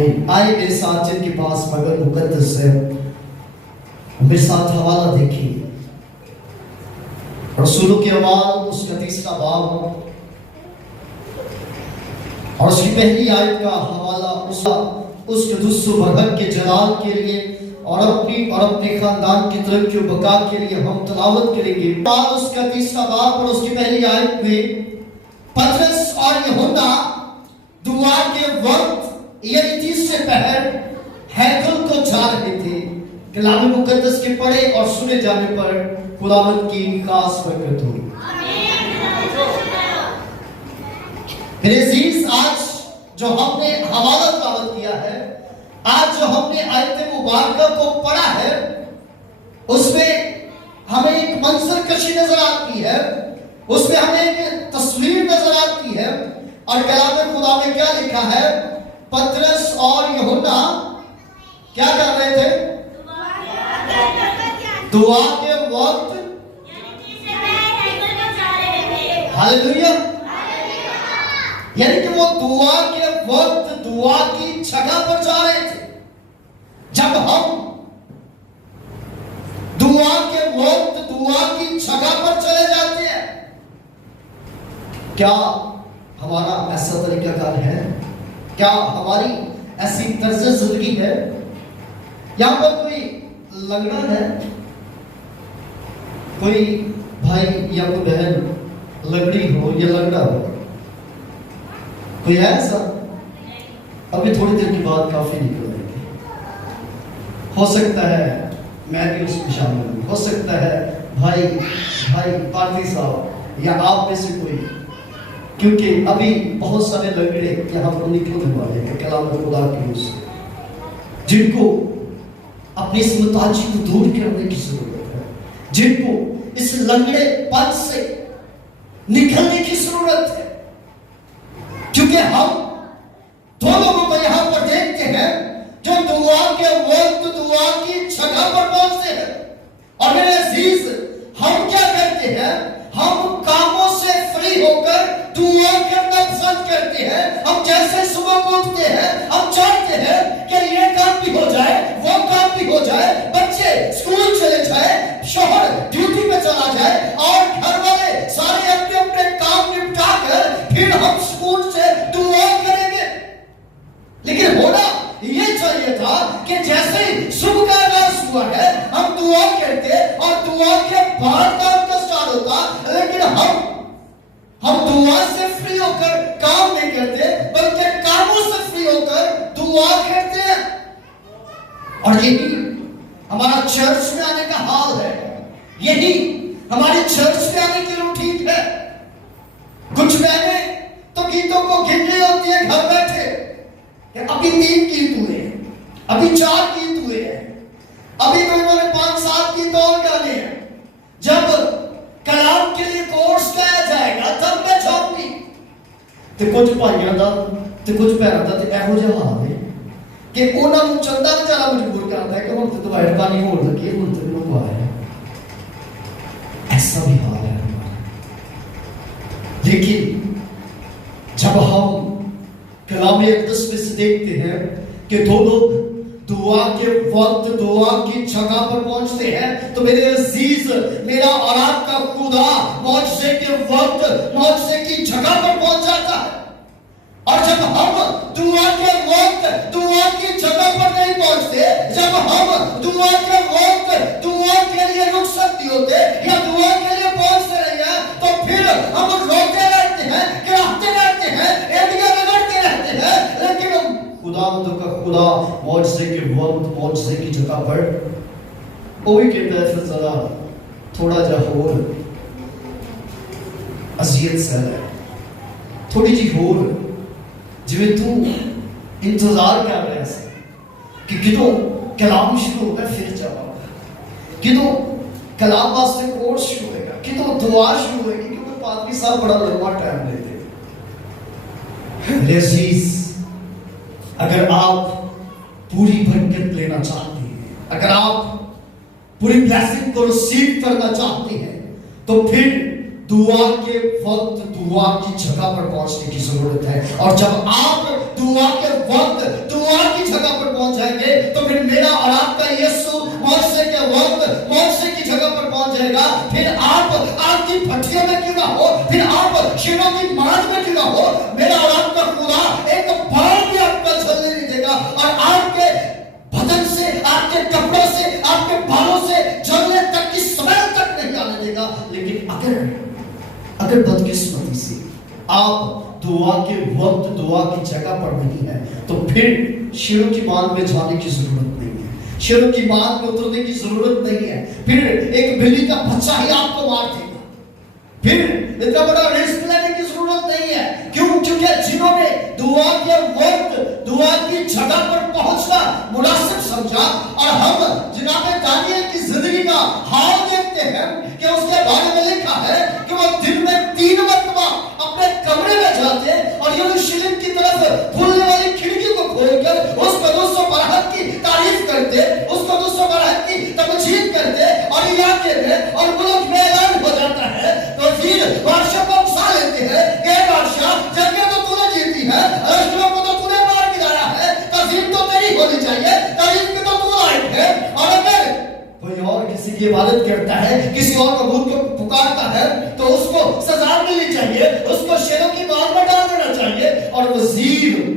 आमीन। आए मेरे साथ जिनके पास मगर मुकद्दस है, मेरे साथ हवाला देखिए, रसूलों के अमाल उसका 3रा बाब और उसकी पहली आयत का हवाला उस कुद्दुस बरहक के जलाल के लिए और अपने खानदान की तरक्की और बका के लिए हम तलावत करेंगे। और उसका 3रा बाब और उसकी पहली आयत में पतरस और यूहन्ना दुआ के वक्त यानी 3 पहर हैकल को जा रहे थे। कलाम मुकद्दस के पढ़े और सुने जाने पर खुदावंद की खास बरकत हो। मेरे अजीज, आज जो हमने हवाला तलावत किया है, आज जो हमने आयत मुबारका को पढ़ा है, उसमें हमें एक मंजर कशी नजर आती है, उसमें हमें एक तस्वीर नजर आती है। और कलाम खुदा में क्या लिखा है? पतरस और यूहन्ना क्या कर रहे थे? दुआ के वक्त हालेलुया, यानी कि वो दुआ के वक्त दुआ की जगह पर जा रहे थे। जब हम दुआ के वक्त दुआ की जगह पर चले जाते हैं, क्या हमारा ऐसा तरीकाकार है? क्या हमारी ऐसी तर्ज जिंदगी है? यहां पर कोई लंगड़ा है, कोई भाई या कोई बहन लंगड़ी हो या लंगड़ा हो, कोई है ऐसा? अभी थोड़ी देर के बाद काफी निकल आएंगे। हो सकता है मैं भी उसमें शामिल हूं, हो सकता है भाई पार्टी साहब या आप में से कोई, क्योंकि अभी बहुत सारे लंगड़े यहाँ पर निकलने वाले हैं कलाम खुदा की ओर से, जिनको अपनी इस मुताजी को दूर करने की जरूरत है, जिनको इस लंगड़े पन से निकलने की जरूरत है। क्योंकि हम दो लोगों को यहाँ पर देखते हैं जो दुआ के वक्त दुआ की जगह पर पहुंचते हैं। और मेरे अजीज, हम क्या करते हैं? हम कामों से फ्री होकर दुआ करना पसंद करते हैं। हम जैसे सुबह उठते हैं, हम चाहते हैं कि ये काम भी हो जाए, वो काम भी हो जाए, बच्चे स्कूल चले जाए, शोहर ड्यूटी पे चला जाए और घर वाले सारे अपने अपने काम निपटा कर फिर हम स्कूल से दुआ करेंगे। लेकिन होना ये चाहिए था कि जैसे ही सुबह का आगाज हुआ है, हम दुआ करते और दुआ के बाद काम का स्टार्ट होता। लेकिन हम दुआ से फ्री होकर काम नहीं करते, बल्कि कामों से फ्री होकर दुआ करते हैं। और यही हमारा चर्च में आने का हाल है, यही हमारे चर्च में आने की रूटीन है। कुछ बहनें तो गीतों को गिन रही होती है घर बैठे, अभी 3 गीत हुए, अभी 4 गीत हुए हैं, अभी तो इन्होंने 5-7 गीत और गाने हैं। जब कलाम के लिए कोर्स गाया जाएगा तब मैं जाऊंगी। तो कुछ भाइयों का तो कुछ भैनों का तो ਇਹੋ ਜਿਹਾ ਹਾਲ है कि ਉਹਨਾਂ ਨੂੰ ਚੰਦਾ ਵਿਚਾਰਾ ਮਜਬੂਰ ਕਰਦਾ है कि ਹੁਣ तो दवाई पानी होड़ लगी, ਹੁਣ तो ਮੈਨੂੰ आया। ऐसा भी हाल है हमारा। लेकिन जब हम कलाम मुक़द्दस में से देखते हैं कि 2 लोग दुआ के वक्त दुआ की जगह पर पहुंचते हैं, तो मेरे अजीज, मेरा और आपका खुदा मौजज़े के वक्त मौजज़े की जगह पर पहुंच जाता है। और जब हम दुआ के वक्त दुआ की जगह पर नहीं पहुंचते, जब हम दुआ के वक्त दुआ के लिए रुक सकते होते या दुआ के लिए पहुंचते रहिए, तो फिर हम रोते रहते हैं, गिराते रहते हैं, एडिया रगड़ते रहते हैं। लेकिन खुदावंद का खुदा मौजज़े के वक्त मौजज़े की जगह पर वो भी कहता है, फिर जरा थोड़ा जा होर अजियत सह है, थोड़ी जी होर जिवें तू इंतजार कर रहा है कि किदों कलाम शुरू होगा, फिर जावांगा, किदों कलाम वास्ते कोर्स शुरू होगा, किदों दुआ शुरू होगी, क्योंकि पादरी साहब बड़ा लंबा टाइम लेते हैं। अजीज, अगर आप पूरी बरकत लेना चाहते हैं, अगर आप पूरी ब्लेसिंग को रिसीव करना चाहते हैं, तो फिर दुआ के वक्त दुआ की जगह पर पहुंचने की जरूरत है। और जब आप दुआ के वक्त दुआ पहुंच जाएंगे तो फिर मेरा और आपका यीशु मौजसे के वक्त मौजसे की जगह पर पहुंच जाएगा। फिर आप आपकी भट्टियों में क्यों ना हो, फिर आप शेरों की मांझ में क्यों ना हो, मेरा और आपका खुदा एक बार भी आपका जलने नहीं देगा और आपके बदन से, आपके कपड़ों से, आपके बालों से जलने तक की स्मेल तक नहीं आने देगा। लेकिन अगर बदकिस्मती से आप दुआ के वक्त दुआ की जगह पर नहीं है तो फिर शेरों की बांध में जाने की जरूरत नहीं है, शेरों की बांध में उतरने की जरूरत नहीं है। फिर एक बिल्ली का बच्चा ही आपको मार देगा, फिर इतना बड़ा रिस्क लेने की जरूरत नहीं है। क्यों? क्योंकि जिन्होंने दुआ के वक्त दुआ की जगह पर पहुंचना मुनासिब समझा, और हम जनाब दानियल की जिंदगी का हाल देखते हैं कि उसके बारे में लिखा है कि वो दिन में 3 मरतबा अपने कमरे में जाते और यरूशलेम की तरफ खुलने वाली खिड़की को खोलकर उस कदूस बरहत की तारीफ करते, उस कदूस बरहत की तमजीद करते, और इलाके में और मुल्क में ऐलान हो जाता है। तो फिर बादशाह को उकसा लेते हैं कि बादशाह, जंगें तो तूने जीती है, लश्करों को तो तूने मार गिराया है, तज़ीम तो तेरी होनी चाहिए, तारीफ की तो तू लायक है। और अगर कोई और किसी की इबादत करता है, किसी और मबूद को पुकारता है, तो उसको सजा मिलनी चाहिए, उसको शेरों की बांध में डाल देना चाहिए। और वजीर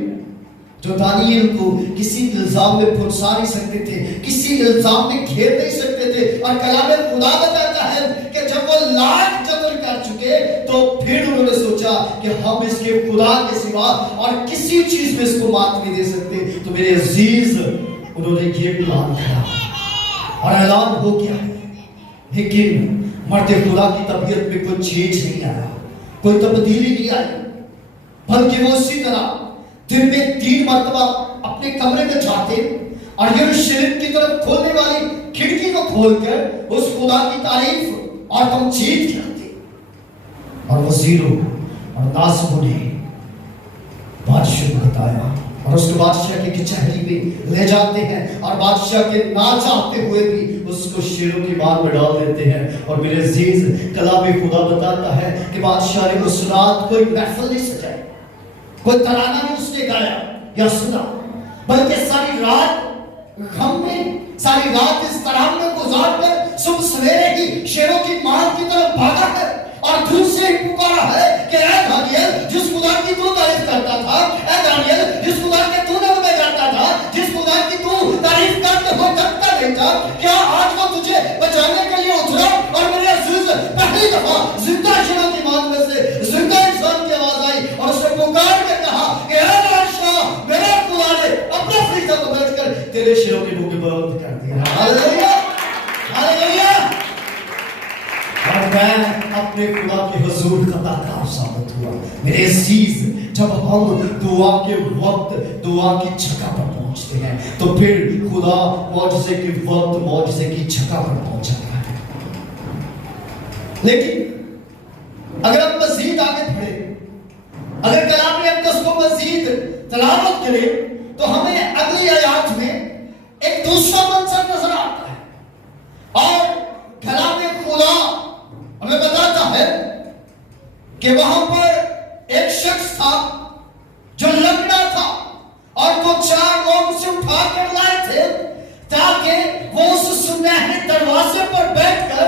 जो दानियल को किसी इल्जाम में फंसा नहीं सकते थे, किसी इल्जाम में घेर नहीं सकते थे, और कलाम खुदा बताता है कि जब वो लाख जबर कर चुके तो फिर उन्होंने सोचा कि हम इसके खुदा के सिवा और किसी चीज में इसको मात नहीं दे सकते। तो मेरे अजीज, उन्होंने ये प्लान किया और ऐलान हो गया, लेकिन मर्द खुदा की तबीयत में कोई चेंज नहीं आया, कोई तब्दीली नहीं आई, बल्कि वो उसी तरह दिन में 3 मरतबा अपने कमरे में जाते और यरूशलेम की तरफ खोलने वाली खिड़की को खोलकर उस खुदा की तारीफ और तमजीद करते। और वजीरों और नाज़िमों ने बादशाह को बताया और उसको बादशाह की कचहरी में ले जाते हैं और बादशाह के ना चाहते हुए भी उसको शेरों की बांध में डाल देते हैं। और मेरे अजीज, कलाम खुदा बताता है कि बादशाह ने उस रात कोई महफिल नहीं सजाई, कोई तराना नहीं उसने गाया या सुना, बल्कि सारी रात गम में, सारी रात इस तरह में गुजार कर सुबह सवेरे ही शेरों की मार की तरफ भागा है और दूर से पुकारा है कि ऐ दानियल, जिस खुदा की तू तारीफ करता था, ऐ दानियल, जिस खुदा के तू नज़र जाता था, जिस खुदा की तू तारीफ करते हो करता नहीं था, क्या आज वो तुझे बचाने के लिए उतरा? और मेरे अजीज, पहली दफा जिंदा शेरों की मार में से जिंदा इंसान की आवाज आई और उसने पुकार के कहा कि ऐ बादशाह, मेरे खुदा ने अपने फरिश्ता को भेजकर तेरे शेरों के मुंह के बंद कर दिया। Hallelujah, hallelujah. और मैं अपने खुदा के हुजूर का ताक़ात साबित हुआ। मेरे अजीज, जब हम दुआ के वक्त दुआ की जगह पर पहुंचते हैं तो फिर खुदा मौजज़े के वक्त मौजज़े की जगह पर पहुंच जाता है। लेकिन अगर हम मजीद आगे बढ़े, अगर कलाम अक़दस को मजीद तलावत करें तो हमें अगली आयत में एक दूसरा मंजर नजर आता है। और कलाम खुदा हमें बताता है कि वहां पर एक शख्स था जो लंगड़ा था और वो 4 लोग उसे उठा कर लाए थे ताकि वो उस सुनहरे दरवाजे पर बैठकर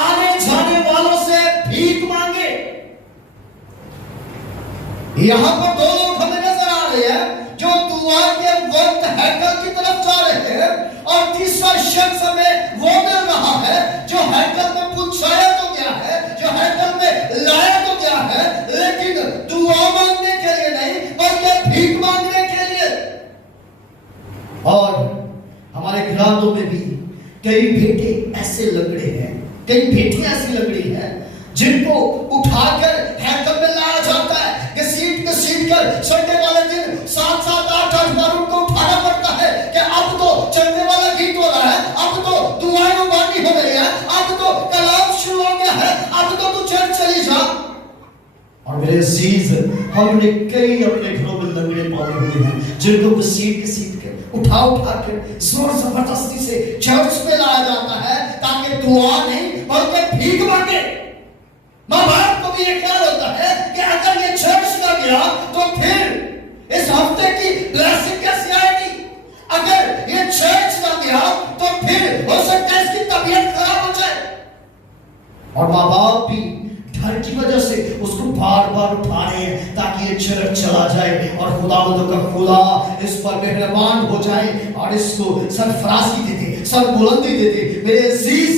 आने जाने वालों से भीख मांगे। यहां पर 2 लोग हमें नजर आ रहे हैं जो दुआ के वक्त हैकल की तरफ जा रहे हैं, और तीसरा शख्स हमें वो मिल रहा है जो हैकल में पहुंचाया तो गया है, जो हैकल में लाया तो गया है, लेकिन दुआ मांगने के लिए नहीं बल्कि भीख मांगने के लिए। और हमारे घरानों में भी कई बेटे ऐसे लंगड़े हैं, कई बेटियां ऐसी लंगड़ी हैं जिनको उठाकर हैकल में लाया जाता है, घसीट कर संडे वाले दिन 7-7, 8-8 बार उनको उठाना पड़ता है कि अब तो चलने वाला गीत हो रहा है, अब तो दुआएं उबानी हो रही है, अब तो कलाम शुरू हो गया है, अब तो तू चर्च चली जा। और मेरे अजीज, हमने कई अपने घरों में लंगड़े पाले हुए हैं जिनको घसीट कर उठा कर जोर जबरदस्ती से चर्च में लाया जाता है ताकि दुआ नहीं बल्कि भीख मांगे। माँ बाप को भी ये ख्याल होता है कि अगर ये चर्च ना गया तो फिर इस हफ्ते की ब्लेसिंग कैसे आएगी? अगर तक चला जाए और खुदावंद का खुदा इस पर मेहरबान हो जाए और इसको सरफराजी दे दे, सरबुलंदी दे दे। मेरे अजीज,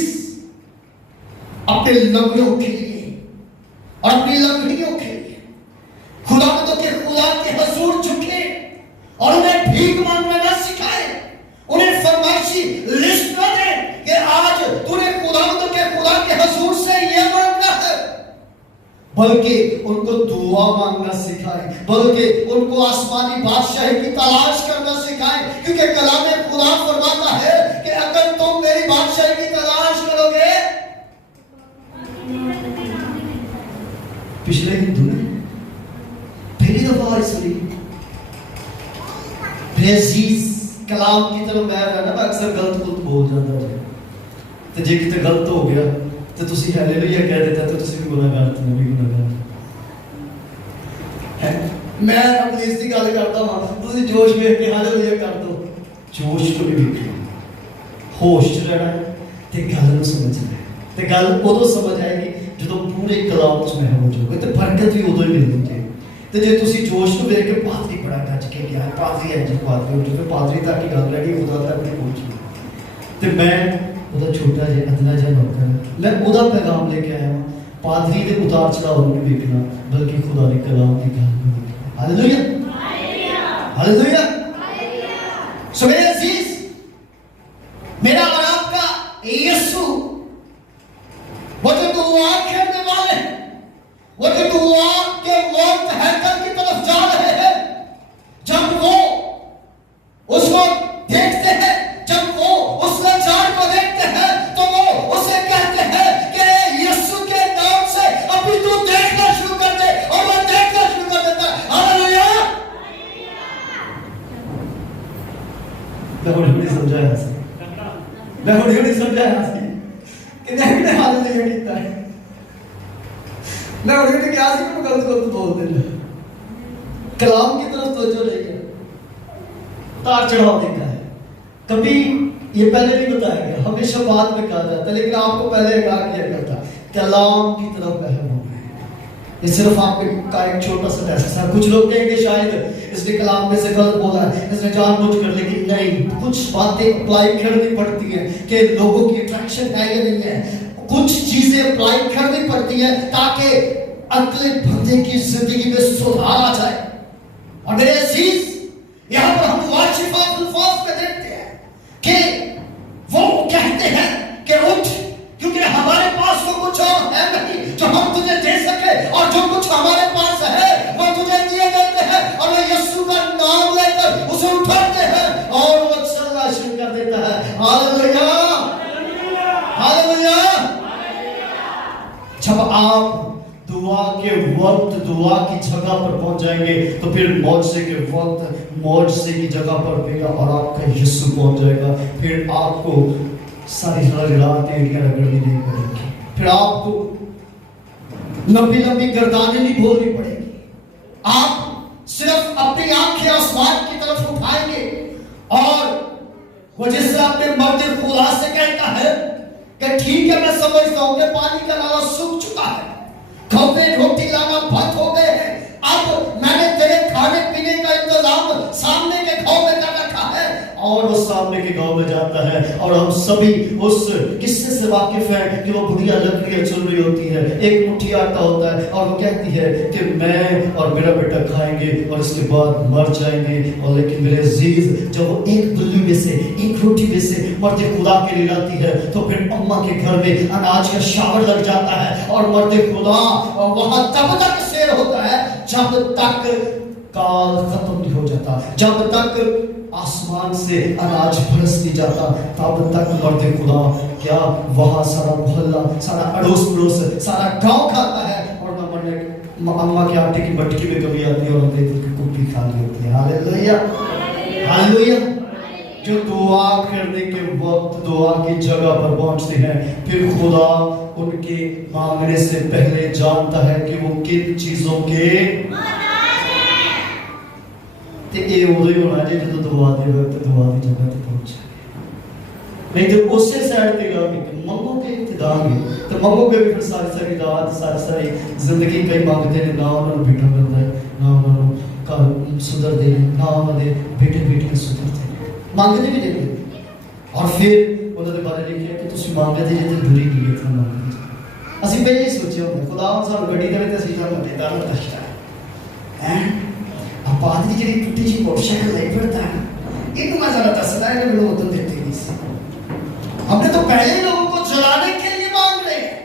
अपने लंगड़ों के लिए और अपनी लंगड़ियों के लिए खुदावंद के खुदा के हुजूर झुके और उन्हें भीख मांगना न सिखाए, उन्हें फरमाइशी लिस्ट न दे कि आज तूने खुदावंद के खुदा के हुजूर से ये मांगना है, बल्कि उनको दुआ मांगना सिखाए, बल्कि उनको आसमानी बादशाही की तलाश करना सिखाए। क्योंकि कलाम खुदा फरमाता है कि अगर तुम मेरी बादशाही की तलाश करोगे, पिछले हिंदू ने पहली दफा इसलिए कलाम की तरफ मैं रहना, मैं अक्सर गलत बोल जाता है, तो जे किते गलत हो गया तो तुसी हालेलुया कह देता तो तुसी भी गुनाहगार थे, मैं भी गुनाहगार है। मैं अपनी इसकी गल करता हां, तुसी जोश में के हालेलुया कर दो, जोश को भी देखो, होश च रहना है ते गल ਨੂੰ ਸਮਝਣਾ ਹੈ, ਤੇ ਗੱਲ ਉਦੋਂ ਸਮਝ ਆਏਗੀ ਜਦੋਂ ਪੂਰੇ ਕਲਾਮ ਚ ਮਹਿਮੂਦ ਹੋਗੇ, ਤੇ ਬਰਕਤ ਵੀ ਉਦੋਂ ਹੀ ਮਿਲਦੀ ਹੈ। ਤੇ ਜੇ ਤੁਸੀਂ ਜੋਸ਼ ਨੂੰ ਵੇਖ ਕੇ ਪਾਦਰੀ ਬੜਾ ਗੱਜ ਕੇ ਗਿਆ, ਪਾਦਰੀ ਹੈ ਜੀ, ਪਾਦਰੀ ਉੱਠ ਕੇ ਪਾਦਰੀ ਤੱਕ ਹੀ ਗੱਲ ਰਹਿ ਗਈ, ਖੁਦਾ ਤੱਕ ਨਹੀਂ ਪਹੁੰਚੀ। ਤੇ ਮੈਂ ਉਹਦਾ ਛੋਟਾ ਜਿਹਾ ਅਦਨਾ ਜਿਹਾ ਨੌਕਰ, ਮੈਂ ਉਹਦਾ ਪੈਗਾਮ ਲੈ ਕੇ ਆਇਆ ਹਾਂ। ਪਾਦਰੀ ਦੇ ਉਤਾਰ ਚੜਾਅ ਨੂੰ ਨਹੀਂ ਵੇਖਣਾ, ਬਲਕਿ ਖੁਦਾ ਦੇ ਕਲਾਮ ਦੀ ਗੱਲ ਨੂੰ ਵੇਖਣਾ। Hallelujah, hallelujah. सो मेरे अजीज, मेरा और आपका यीशु वो जो दुआ करने वाले, वो जो दुआ के वक्त हैकल की तरफ जा रहे हैं, जब वो उसको देखते हैं, जब वो उस लाचार को देखते हैं, तो वो उसे कहते हैं कि यीशु के नाम से अभी तू देखना शुरू कर दे, और वो देखना शुरू कर देता है। हालेलुया। मैं हौली समझाया सी, मैं हौली समझाया सी कि मैं हालेलुया कीता है, मैं हौली क्या सी कि गलत गलत बोल देना, कलाम की तरफ तवज्जो नहीं है, तार चढ़ाव देखा है। कभी ये पहले नहीं बताया गया, हमेशा बाद में कहा जाता है, लेकिन आपको पहले कहा किया गया था कलाम की तरफ बहम हो। ये सिर्फ आपका एक छोटा सा टेस्ट था। कुछ लोग कहेंगे शायद इसने कलाम में से गलत बोला है, इसने जानबूझ कर, लेकिन नहीं, कुछ बातें अप्लाई करनी पड़ती है कि लोगों की अट्रैक्शन है या नहीं है, कुछ चीजें अप्लाई करनी पड़ती है ताकि अगले बंदे की जिंदगी में सुधार आ जाए। और मेरे अजीज, यहाँ पर हम वाशिफा अल्फाज में देखते हैं कि वो कहते हैं कि उठ, क्योंकि हमारे पास तो कुछ और है नहीं जो हम तुझे दे सके, और जो कुछ हमारे पास है वो तुझे दिए देते हैं। और वो यीशु का नाम लेकर उसे उठाते हैं और वो चलना शुरू कर देता है। Hallelujah, hallelujah. जब आप दुआ के वक्त दुआ की जगह पर पहुंच जाएंगे, तो फिर मौजज़े के वक्त मौजज़े की जगह पर होगा और आपका यीशु पहुंच जाएगा। फिर आपको सारी रात एड़ियां रगड़नी नहीं पड़ेगी, फिर आपको लंबी लंबी गर्दानें नहीं बोलनी पड़ेगी। आप सिर्फ अपनी आंखें आसमान की तरफ उठाएंगे, और वो जिससे अपने मर्द खुदा से कहता है कि ठीक है, मैं समझता हूं कि पानी का नाला सूख चुका है, गांव में रोटी लाना बंद हो गए हैं, अब मैंने तेरे खाने पीने का इंतजाम सामने के गांव में कर रखा है। और वो सामने के गांव में जाता है, और हम सभी उस किस्से से वाकिफ हैं कि वो बुढ़िया लकड़ियां चल रही होती है, एक मुट्ठी आटा होता है, और वो कहती है कि मैं और मेरा बेटा खाएंगे और इसके बाद मर जाएंगे। और लेकिन मेरे अजीज, जब वो एक दुल्ली में से, एक रोटी में से मर्द खुदा के लिए लाती है, तो फिर अम्मा के घर में अनाज का शावर लग जाता है, और मर्द खुदा वहां तब तक शेर होता है जब तक काल खत्म नहीं हो जाता, जब तक आसमान से अनाज बरस नहीं जाता, तब तक मर्द खुदा क्या वहां सारा मोहल्ला, सारा अड़ोस पड़ोस, सारा गांव खाता है। और अम्मा के आटे की मटकी में कभी आती है और दूध की कुप्पी खा ली होती है। Hallelujah, hallelujah. जो दुआ करने के वक्त दुआ की जगह पर पहुंचते हैं, फिर खुदा उनके मांगने से पहले जानता है कि वो किन चीजों के ये उदो ही होना चाहिए जो दुआ दे वक्त दुआ की जगह पे पहुंचे, नहीं तो उससे साइड पे जाओगे मंगोगे दांगे, तो मंगोगे भी फिर सारी सारी रात सारी सारी जिंदगी कई मांगते हैं, ना उन्होंने बेटा मिलता है, ना उन्होंने सुधरते हैं, ना उन्होंने बेटे बेटियां सुधरते हैं, मांगते भी देते। और फिर उन्होंने बारे लिखा कि तुम मांगते जे तो बुरी नीयत ना मांगते। ਅਸੀਂ ਪਹਿਲੇ ਹੀ ਸੋਚਿਆ ਹੁੰਦਾ ਖੁਦਾ ਸਾਨੂੰ ਗੱਡੀ ਦੇਵੇ ਤੇ ਅਸੀਂ ਤਾਂ ਮੱਲੇਦਾਰ ਨੂੰ ਦੱਸਦਾ ਹੈ ਆਪਾਂ ਆਦਮੀ ਜਿਹੜੀ ਟੁੱਟੀ ਜਿਹੀ ਮੋਟਰਸਾਈਕਲ ਲੈ ਫਿਰਦਾ ਹੈ ਇਹਨੂੰ मैं ज़रा ਦੱਸਦਾ है कि लोग तो देते नहीं से हमने तो पहले ही लोगों को जलाने के लिए मांग रहे हैं।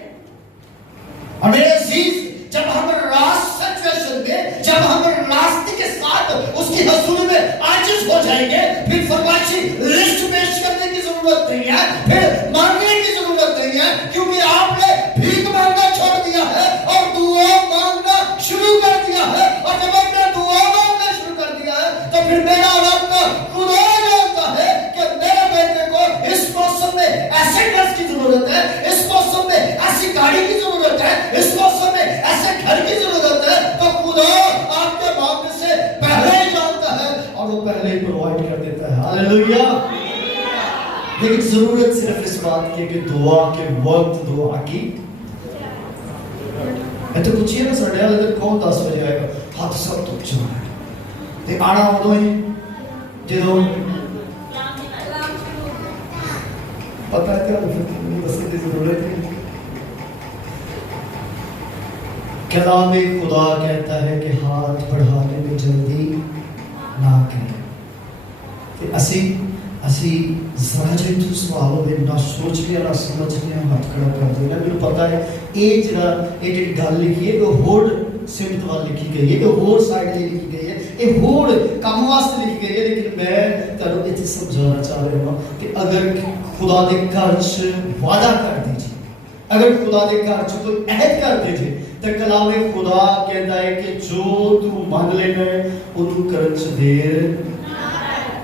और मेरे अजीज जब हम लास्ट सिचुएशन में जब हम रास्ते के साथ उसकी हसूल में आजिज हो जाएंगे फिर फरमाइशी लिस्ट पेश करने की जरूरत नहीं है, फिर मांगने की जरूरत नहीं है, क्योंकि आपने भीख मांगना छोड़ दिया है और दुआ मांगना शुरू कर दिया है। और जब आपने दुआ मांगना शुरू कर दिया है तो फिर मेरा रब का खुदा जानता है कि मेरे बेटे को इस मौसम में ऐसे ड्रेस की जरूरत है, इस मौसम में ऐसी गाड़ी की जरूरत है, इस मौसम में ऐसे घर की जरूरत है। तो खुदा आपके मांगने से पहले ही जानता है और वो पहले ही प्रोवाइड कर देता है। हालेलुया। लेकिन जरूरत सिर्फ इस बात की कि दुआ के वक्त दुआ की मैं तो कुछ ही ना सड़े वाले दिन कौन 10 बजे आएगा हाथ सब तो चुना है ते आना उदों ही जो पता है क्या दसने की जरूरत है। कलाम खुदा कहता है कि हाथ बढ़ाने में जल्दी ना करें। असी जरा जे तू सवाल हो ना सोच लिया ना समझ लिया हाथ खड़ा कर देना। मैंने पता है ये जी गल लिखी है ये होड़ सिमत वाल लिखी गई है, ये होड़ साइड लिखी गई है, ये होड़ काम वास्ते लिखी गई है। लेकिन मैं तुहानू इत्थे समझाना चाह रहा हूँ कि अगर खुदा दे घर च वादा कर दीजिए, अगर खुदा दे घर च कोई अहद कर दीजिए तो कलाम खुदा कहता है कि जो तू मन लेना है उन्होंने करन च देर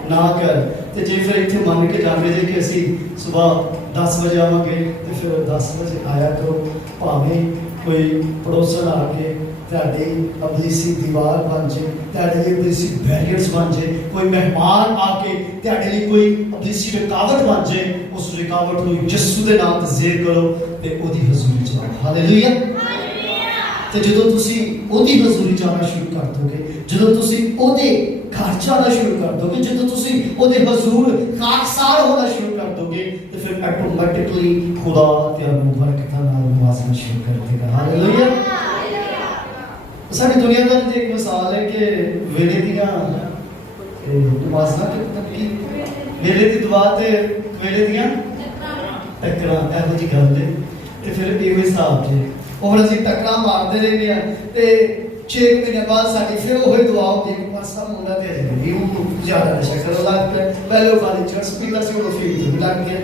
ना कर। तो जे फिर इतने मन के जाते जे कि असी सुबह 10 बजे आवांगे तो फिर 10 बजे आया करो, भावें कोई पड़ोसन आके ਤੁਹਾਡੀ ਅਬਲੀਸੀ दीवार बन जाए, ਤੁਹਾਡੇ ਲਈ ਅਬਲੀਸੀ बैरियर्स बन जाए, कोई मेहमान आके ਤੁਹਾਡੇ ਲਈ कोई अबलीसी रुकावट बन जाए, उस रुकावट को यीशु के नाम ते ज़ेर करो ते ओदी हजूरी च आओ। हालेलुया। तो जो तुसी ओदी हजूरी च आना शुरू कर दोगे, जो तुसी ओदे घर च आना शुरू कर दोगे, जो तुसी ओदे हजूर खाकसार होना शुरू कर दोगे तो फिर ऑटोमेटिकली खुदा तुहानू बरकतां नाल नवाजना शुरू कर देगा। हालेलुया। साडी दुनिया दा एक मिसाल है कि वेले दियां नमाज़ां की वेले दी दुआ ते वेले दियां टक्करां एहो जी गल है। ते फिर इहो हिसाब जे और असीं टक्करां मारदे रहने आ ते 6 महीने बाद साडी फिर ओही दुआ होंदी है पर सब मुंडा ते जी वो ज़्यादा नशा करन लग पिया, पहले खाली चर्च पींदा सी वो फील ते लग गया।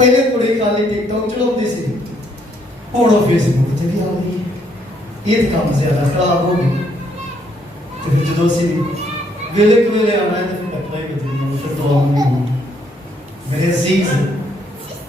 पहले कुड़ी खाली टिकटॉक चलाउंदी सी, हुण फेसबुक ते भी आ गई। ये तो काम ज़्यादा खराब हो गई। तो फिर जो सी वेले को वेले आना है तो फिर टकरा ही बदलना फिर दुआ नहीं। मेरे अजीज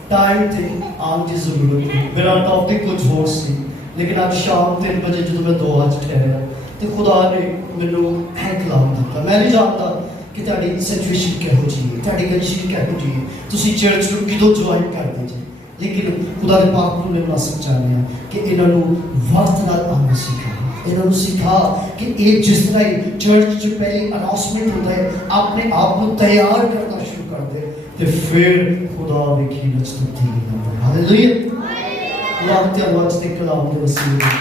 टाइम थे आम की जरूरत है। मेरा टॉपिक कुछ और सी लेकिन अब शाम 3 बजे जो मैं दुआ च ठहरा तो खुदा ने मैनू है कलाम दिता। मैं नहीं जानता कि तुहाडी सिचुएशन किहो जी है, तुहाडी कंडीशन किहो जी है, तुसी चर्च नूं किदों ज्वाइन कर दे जी। लेकिन खुदा दे पाक नूं मैं मसक चाहते हैं कि इन्हां नूं वक्त नाल आना सिखा, इन्हां नूं सिखा कि ये जिस तरह चर्च च पहली अनाउंसमेंट होता है अपने आप को तैयार करना शुरू कर दे तो फिर खुदा वेखी नच तब्दीली होंदा है। हालेलुया। अल्लाह ते अल्लाह ते कलाम दे वसीले